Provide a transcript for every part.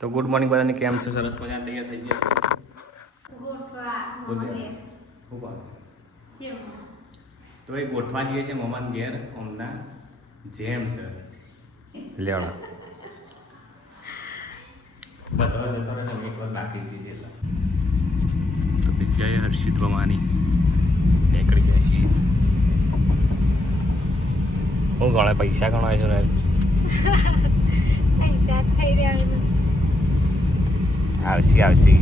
તો good morning બધાને, કેમ છો? સરસ મજા તૈયાર થઈ ગયા. તો એ ગોઠવા જઈએ છીએ મમાન ઘેર અમના જેમ છે લેવડા બતાવો જતો રહે એક વાર બાકી છે એટલે તો જય હર્ષિત બમાની નીકળી ગયા છીએ. હું ગણે પૈસા ગણાય છે પૈસા થઈ રહ્યા આવશી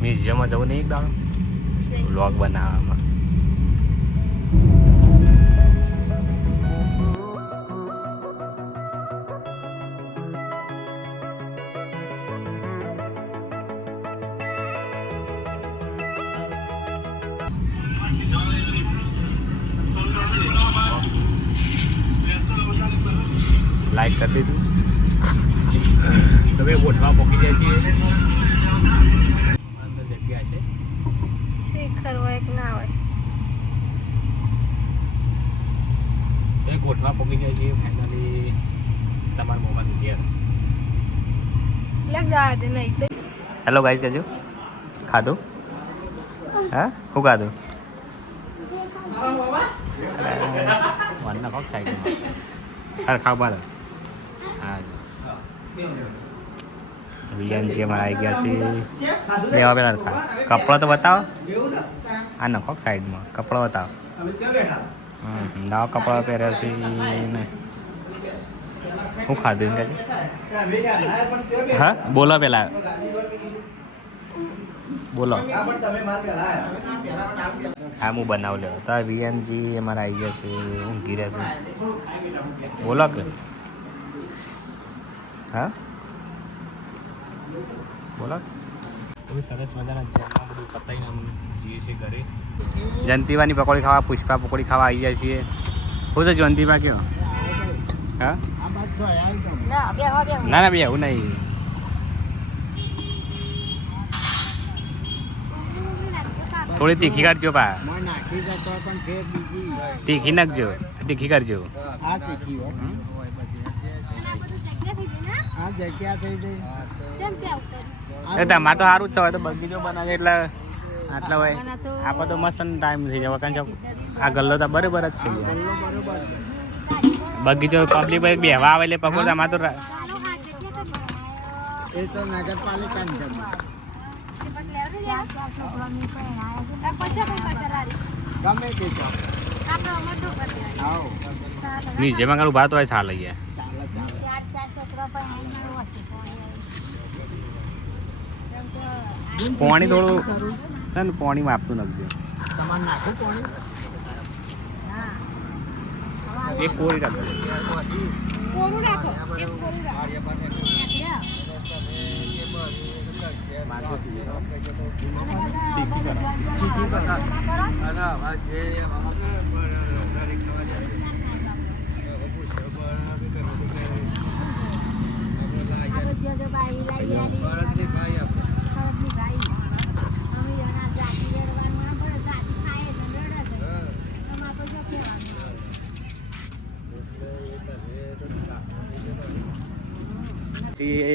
મ્યુઝિયમમાં જવું નહીં એક દાડો વ્લોગ બનાવવામાં. લાઈક કરી દીધું. તમે ગોઠવા પોકી જાય છીએ. અંદર જગ્યા છે શિખર હોય કે ના હોય તો ગોઠવા પોકી જાય છીએ ફાઇનલી તમારા મોબાઈલ ઘેર. લગા દે નહીં તો હેલો ગાઈસ, કહેજો ખાધું? હા, શું ખાધું? વનના કોક સાઈડ અરે ખાવ બાદ હા વિજયનજી અમારા આવી ગયા છે લેવા પેલા હતા. કપડો તો બતાવો. આ નખો સાઈડમાં કપડો બતાવો. નવા કપડા પહેર્યા છે ને શું ખાધું કે હા બોલો પેલા બોલો. હા હું બનાવ લેવો તો વિયનજી અમારા આવી ગયા છે ઊંઘી રહ્યા છે. બોલો કે હા બોલો. તમે સરસ મજાના જેમમાં બધું પતાવીને જઈએ છીએ ઘરે. જયંતિવાની પકોડી ખાવા, પુષ્પા પકોડી ખાવા આવી જાય છીએ. શું છે જયંતિમાં કયો? હા ના ના ભાઈ એવું નહીં. થોડી તીખી કાઢજો પા. તીખી નાખજો, તીખી કરજો. તમારે તો સારું જ છે. તો બગીચો બનાવે એટલે આટલા હોય આપણે તો મસ્ત ટાઈમ થઈ જાય. કારણ કે આ ગલ્લો તો બરાબર જ છે. બગીચો પબ્લિક બેહવા આવે એટલે પકોડ આમાં તો એ તો નગરપાલિકા ગમે તે મ્યુઝિયમમાં કાલ ઉભા તો હોય ચાલે ગયા. પાણી થોડું છે ને પાણી આપતું નથી. તમારે નાખું પાણી એક કોરી રાખો. કોરું રાખો એક કોરું રાખો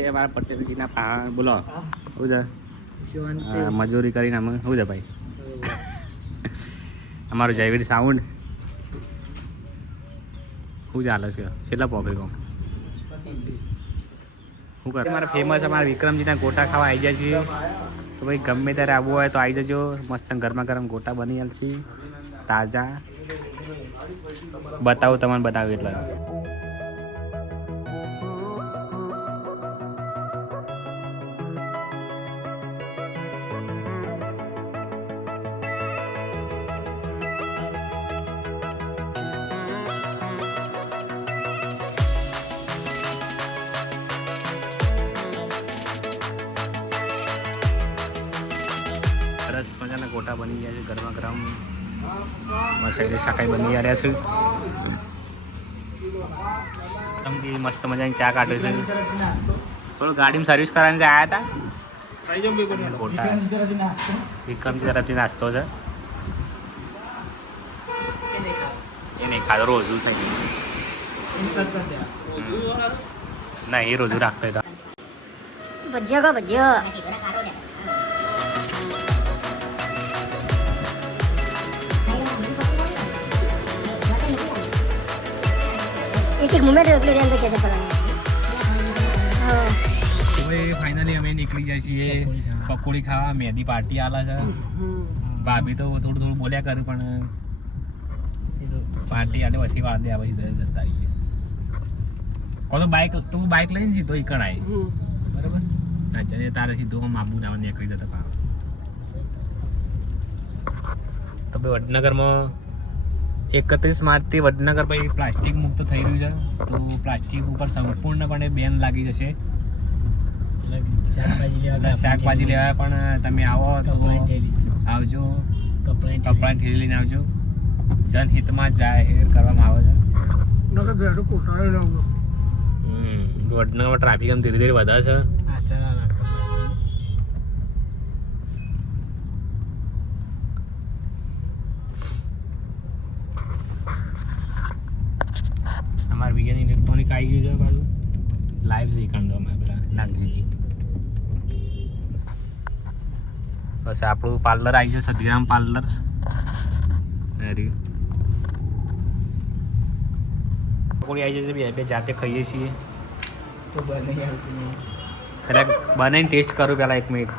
અમારા પટેલજીના પા બોલો શું છે મજૂરી કરીને અમે શું છે ભાઈ. અમારું જયવીર સાઉન્ડ શું ચાલે છે? કેટલા પોકે કહું શું કરે? મારા ફેમસ અમારા વિક્રમજીના ગોટા ખાવા આવી જાય છીએ. તો ભાઈ ગમે ત્યારે આવવું હોય તો આવી જજો. મસ્ત ગરમા ગરમ ગોટા બની જશે તાજા. બતાવું તમને બતાવું એટલે સરસ મજાના ગોટા બની ગયા છે ગરમા ગરમ. શૈલેષ કાકાઈ બની રહ્યા છે. મસ્ત મજાની ચા કાઢે છે. થોડું ગાડીમાં સર્વિસ કરાવીને આવ્યા હતા. ગોટા વિક્રમજી તરફથી નાસ્તો છે. એ નહીં ખાધો રોજુ થઈ ગયું. ના એ રોજુ રાખતા હતા. ભજ્યો કો ભજ્યો એક એક મુમેન્ટ એટલે રેન્જ કે છે પેલા હા હવે ફાઇનલી અમે નીકળી જાય છીએ પકોડી ખાવા મહેંદી પાર્ટી આલા છે ભાભી તો થોડું થોડું બોલ્યા કર્યું પણ પાર્ટી આલે વચ્ચે વાર દે પછી જતા આવીએ કોતો બાઇક તું બાઇક લઈને સીધો ઈકણ આવી બરાબર અચ્છા તારે સીધો આબુ ના નીકળી જતા પા તો ભાઈ વડનગરમાં 31 માર્ચથી વડનગર પછી પ્લાસ્ટિક મુક્ત થઈ રહ્યું છે તો પ્લાસ્ટિક ઉપર સંપૂર્ણપણે બેન લાગી જશે શાકભાજી લેવા પણ તમે આવો તો આવજો કપડાં ઠેલી લઈને આવજો જનહિતમાં જાહેર કરવામાં આવે છે વડનગરમાં ટ્રાફિક આમ ધીરે ધીરે વધે છે અમારે વિજય ઇલેક્ટ્રોનિક આવી ગયું છે પાછું લાઈવ શીખણ દો અમે પેલા નાગજીજી બસ આપણું પાર્લર આવી ગયું સદગ્રામ પાર્લર પકોડી આવી જશે બે જાતે ખાઈએ છીએ તો બનાવી આવશે કદાચ બનાવીને ટેસ્ટ કરું પહેલાં 1 મિનિટ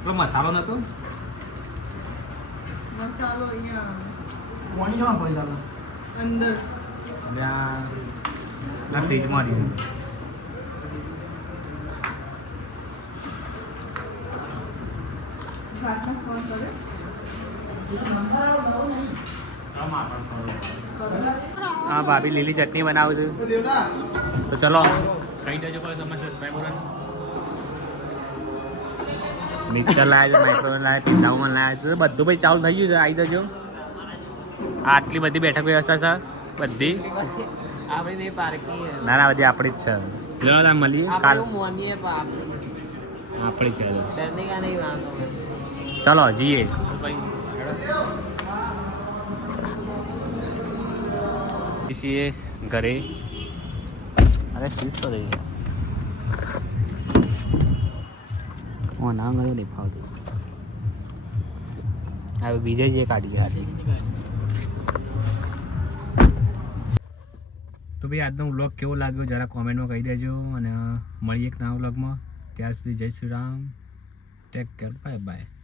પેલો મસાલો નતો મસાલો અહીંયા કોણી જવા પડી જાવ અંદર ના ફ્રીજમાં દીધું ભાતમાં ફોન કરે હા ભાભી લીલી ચટણી બનાવું છું તો ચલો કહી દેજો કોઈ તમે સબસ્ક્રાઈબર મિક્સર લાવ્યા છે માઇક્રોવેવ લાવ્યા પિઝા ઓવન લાવ્યા છે બધું ભાઈ ચાલુ થઈ ગયું છે આવી જજો આટલી બધી બેઠક વ્યવસ્થા છે બધી આપણે પાર્કિંગ ના ના બધી આપણી જ છે ચલો તમે મળીએ કાલ મોનીએ આપણી છે ચટણી નહીં વાંધો ચલો જઈએ છીએ ઘરે અરે સીટ તો રહી ઓ ના ગયો નહીં ફાવતું હવે બીજે જે કાઢી ગયા છે તો ભાઈ આજનો વ્લોગ કેવો લાગ્યો જરા કોમેન્ટમાં કહી દેજો અને મળીએ એક નવા વ્લોગમાં ત્યાર સુધી જય Shri Ram take care bye bye